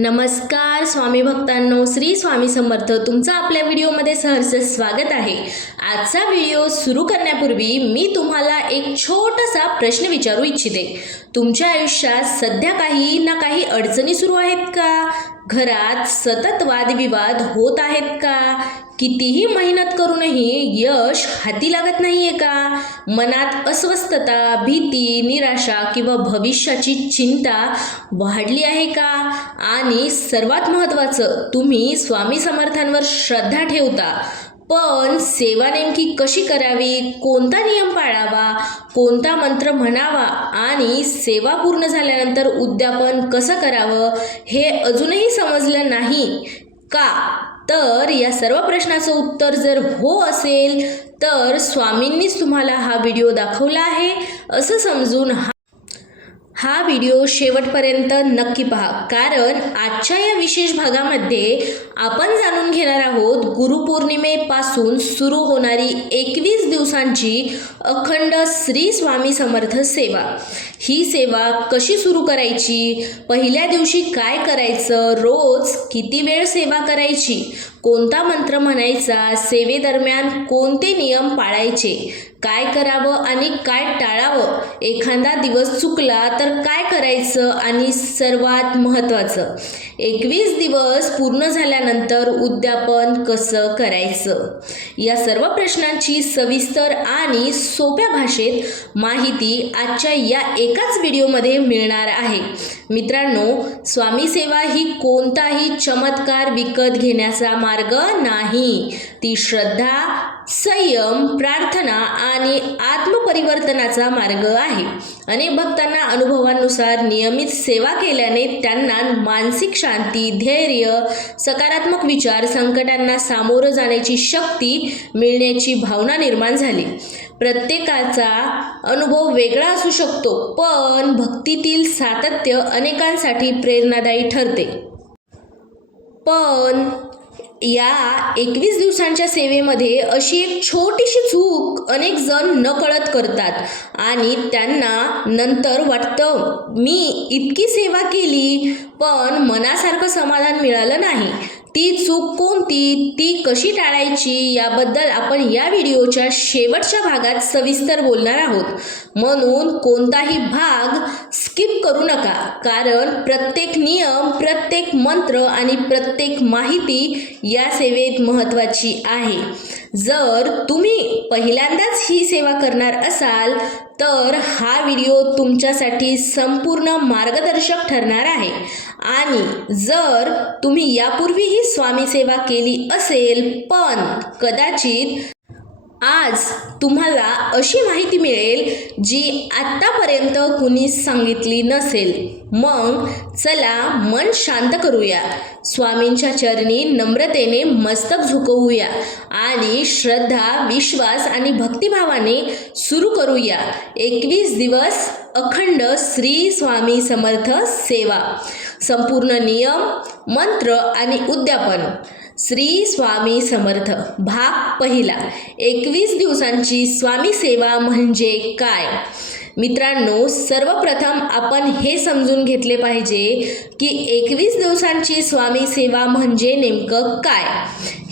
नमस्कार स्वामी भक्तांनो, श्री स्वामी समर्थ. तुमचं आपल्या व्हिडिओमध्ये सहर्ष स्वागत आहे. आजचा व्हिडिओ सुरू करण्यापूर्वी मी तुम्हाला एक छोटासा प्रश्न विचारू इच्छिते. तुमच्या आयुष्यात सध्या काही ना काही अडचणी सुरू आहेत का? घरात सतत वादविवाद होत आहेत का? कितीही मेहनत करूनही यश हाती लागत नाहीये का? मनात अस्वस्थता, भीती, निराशा किंवा भविष्याची चिंता वाढली आहे का? आणि सर्वात महत्त्वाचं, तुम्ही स्वामी समर्थांवर श्रद्धा ठेवता, पण सेवा नेमकी कशी करावी, कोणता नियम पाळावा, कोणता मंत्र म्हणावा आणि सेवा पूर्ण झाल्यानंतर उद्यापन कसं करावं हे अजूनही समजलं नाही का? तर या सर्व प्रश्नाचं उत्तर जर हो असेल तर स्वामींनीच तुम्हाला हा व्हिडिओ दाखवला आहे असं समजून हा व्हिडिओ शेवटपर्यंत नक्की पहा. कारण आजच्या या विशेष भागामध्ये आपण जाणून घेणार आहोत गुरुपौर्णिमेपासून सुरू होणारी 21 दिवसांची अखंड श्री स्वामी समर्थ सेवा. ही सेवा कशी सुरू करायची, पहिल्या दिवशी काय करायचं, रोज किती वेळ सेवा करायची, कोणता मंत्र म्हणायचा, सेवेदरम्यान कोणते नियम पाळायचे, काय करावं आणि काय टाळावं, एखादा दिवस चुकला तर काय करायचं आणि सर्वात महत्त्वाचं 21 दिवस पूर्ण झाल्यानंतर उद्यापन कसं करायचं, या सर्व प्रश्नांची सविस्तर आणि सोप्या भाषेत माहिती आजच्या या एकाच व्हिडिओमध्ये मिळणार आहे. मित्रांनो, स्वामी सेवा ही कोणताही चमत्कार विकत घेण्याचा मार्ग नाही. ती श्रद्धा, संयम, प्रार्थना आणि आत्मपरिवर्तनाचा मार्ग आहे. अनेक भक्तांना अनुभवानुसार नियमित सेवा केल्याने त्यांना मानसिक शांती, धैर्य, सकारात्मक विचार, संकटांना सामोरं जाण्याची शक्ती मिळण्याची भावना निर्माण झाली. प्रत्येकाचा अनुभव वेगळा असू शकतो, पण भक्तीतील सातत्य अनेकांसाठी प्रेरणादायी ठरते. पण या 21 दिवसांच्या सेवेमध्ये अशी एक छोटीशी चूक अनेक जण नकळत करतात आणि त्यांना नंतर वाटतं, मी इतकी सेवा केली पण मनासारखं समाधान मिळालं नाही. ती चूक कोणती, ती कशी टाळायची, याबद्दल आपण या व्हिडिओच्या शेवटच्या भागात सविस्तर बोलणार आहोत. म्हणून कोणताही भाग स्किप करू नका, कारण प्रत्येक नियम, प्रत्येक मंत्र आणि प्रत्येक माहिती या सेवेत महत्त्वाची आहे. जर तुम्ही पहिल्यांदाच ही सेवा करणार असाल तर हा व्हिडिओ तुमच्यासाठी संपूर्ण मार्गदर्शक ठरणार आहे. आणि जर तुम्ही यापूर्वीही स्वामी सेवा केली असेल पण कदाचित आज तुम्हाला अशी माहिती मिळेल जी आत्तापर्यंत कुणी सांगितली नसेल, मग चला मन शांत करूया, स्वामींच्या चरणी नम्रतेने मस्तक झुकवूया आणि श्रद्धा, विश्वास आणि भक्तिभावाने सुरू करूया 21 दिवस अखंड श्री स्वामी समर्थ सेवा. संपूर्ण नियम, मंत्र आणि उद्यापन. श्री स्वामी समर्थ. भाग पहिला. 21 दिवसांची स्वामी सेवा म्हणजे काय? मित्रांनो, सर्वप्रथम आपण हे समजून घेतले पाहिजे की 21 दिवसांची स्वामी सेवा म्हणजे नेमकं काय.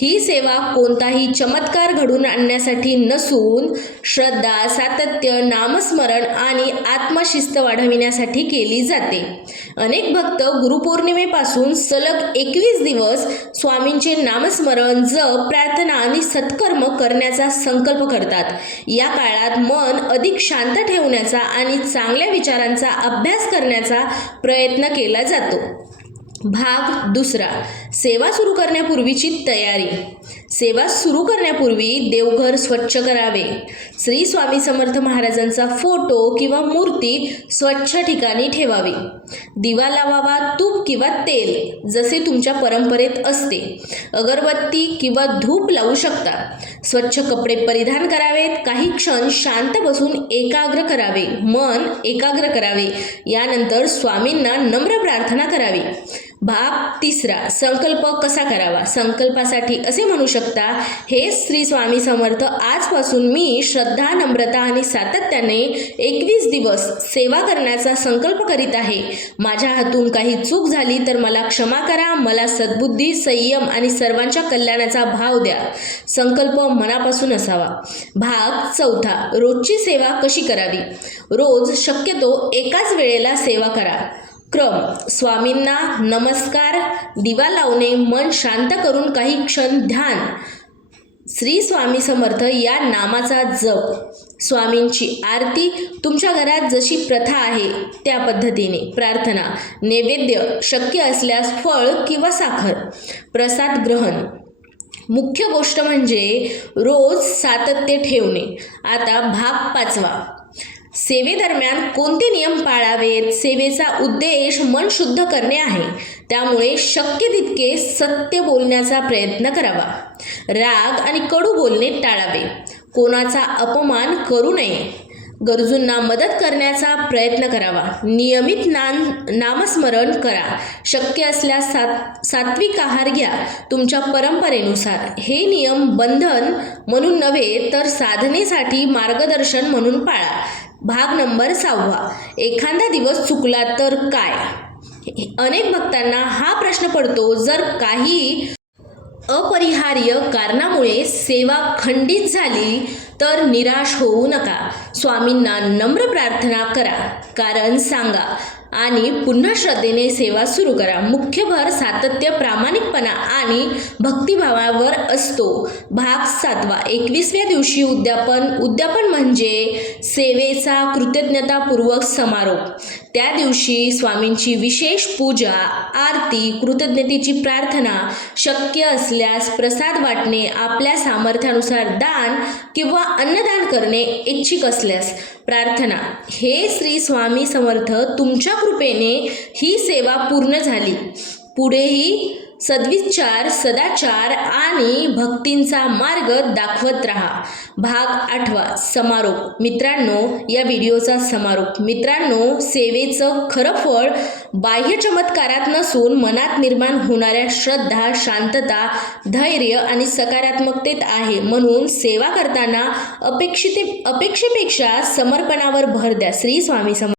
ही सेवा कोणताही चमत्कार घडून आणण्यासाठी नसून श्रद्धा, सातत्य, नामस्मरण आणि आत्मशिस्त वाढविण्यासाठी केली जाते. अनेक भक्त गुरुपौर्णिमेपासून सलग 21 दिवस स्वामींचे नामस्मरण, जप, प्रार्थना आणि सत्कर्म करण्याचा संकल्प करतात. या काळात मन अधिक शांत ठेवण्याचा आणि चांगल्या विचारांचा अभ्यास करण्याचा प्रयत्न केला जातो. भाग दुसरा. सेवा सुरू करण्यापूर्वीची तयारी. सेवा सुरू करण्यापूर्वी देवघर स्वच्छ करावे. श्री स्वामी समर्थ महाराजांचा फोटो किंवा मूर्ती स्वच्छ ठिकाणी ठेवावी. दिवा लावावा, तूप किंवा तेल जसे तुमच्या परंपरेत असते. अगरबत्ती किंवा धूप लावू शकता. स्वच्छ कपडे परिधान करावेत. काही क्षण शांत बसून मन एकाग्र करावे. यानंतर स्वामींना नम्र प्रार्थना करावी. भाग 3. संकल्प कसा करावा. संकल्पासाठी असे म्हणू शकता, हे श्री स्वामी समर्थ, आजपासून मी श्रद्धा, नम्रता आणि सातत्याने 21 दिवस सेवा करण्याचा संकल्प करीत आहे. माझ्या हातून काही चूक झाली तर मला क्षमा करा. मला सद्बुद्धी, संयम आणि सर्वांच्या कल्याणाचा भाव द्या. संकल्प मनापासून असावा. भाग 4. रोजची सेवा कशी करावी. रोज शक्यतो एकाच वेळेला सेवा करा. क्रम: स्वामींना नमस्कार, दिवा लावणे, मन शांत करून काही क्षण ध्यान, श्री स्वामी समर्थ या नामाचा जप, स्वामींची आरती, तुमच्या घरात जशी प्रथा आहे त्या पद्धतीने प्रार्थना, नैवेद्य, शक्य असल्यास फळ किंवा साखर, प्रसाद ग्रहण. मुख्य गोष्ट म्हणजे रोज सातत्य ठेवणे. आता भाग 5. सेवेदरम्यान कोणते नियम पाळावेत. सेवेचा उद्देश मन शुद्ध करणे आहे, त्यामुळे शक्य तितके सत्य बोलण्याचा प्रयत्न करावा. राग आणि कडू बोलणे टाळावे. कोणाचा अपमान करू नये. गरजूंना मदत करण्याचा प्रयत्न करावा. नियमित नामस्मरण करा. शक्य असल्यास सात्विक आहार घ्या, तुमच्या परंपरेनुसार. हे नियम बंधन म्हणून नव्हे तर साधनेसाठी मार्गदर्शन म्हणून पाळा. भाग नंबर 6. एखादा दिवस चुकला तर काय. अनेक भक्तांना हा प्रश्न पडतो. जर काही अपरिहार्य कारणामुळे सेवा खंडित झाली तर निराश होऊ नका. स्वामींना नम्र प्रार्थना करा, कारण सांगा आणि पुन्हा श्रद्धेने सेवा सुरू करा. मुख्य भर सातत्य, प्रामाणिकपणा आणि भक्तिभावावर असतो. भाग 7. 21व्या दिवशी उद्यापन म्हणजे सेवेचा कृतज्ञतापूर्वक समारोप. त्या दिवशी स्वामींची विशेष पूजा, आरती, कृतज्ञतेची प्रार्थना, शक्य असल्यास प्रसाद वाटणे, आपल्या सामर्थ्यानुसार दान किंवा अन्नदान करणे, इच्छुक असल्यास प्रार्थना. हे श्री स्वामी समर्थ, तुमच्या कृपेने ही सेवा पूर्ण झाली. पुढेही सद्विचार, सदाचार आणि भक्तींचा मार्ग दाखवत राहा. भाग 8. समारोप. मित्रांनो, या व्हिडिओचा समारोप. मित्रांनो, सेवेचं खरं फळ बाह्य चमत्कारात नसून मनात निर्माण होणाऱ्या श्रद्धा, शांतता, धैर्य आणि सकारात्मकतेत आहे. म्हणून सेवा करताना अपेक्षेपेक्षा समर्पणावर भर द्या. श्री स्वामी समर्थ.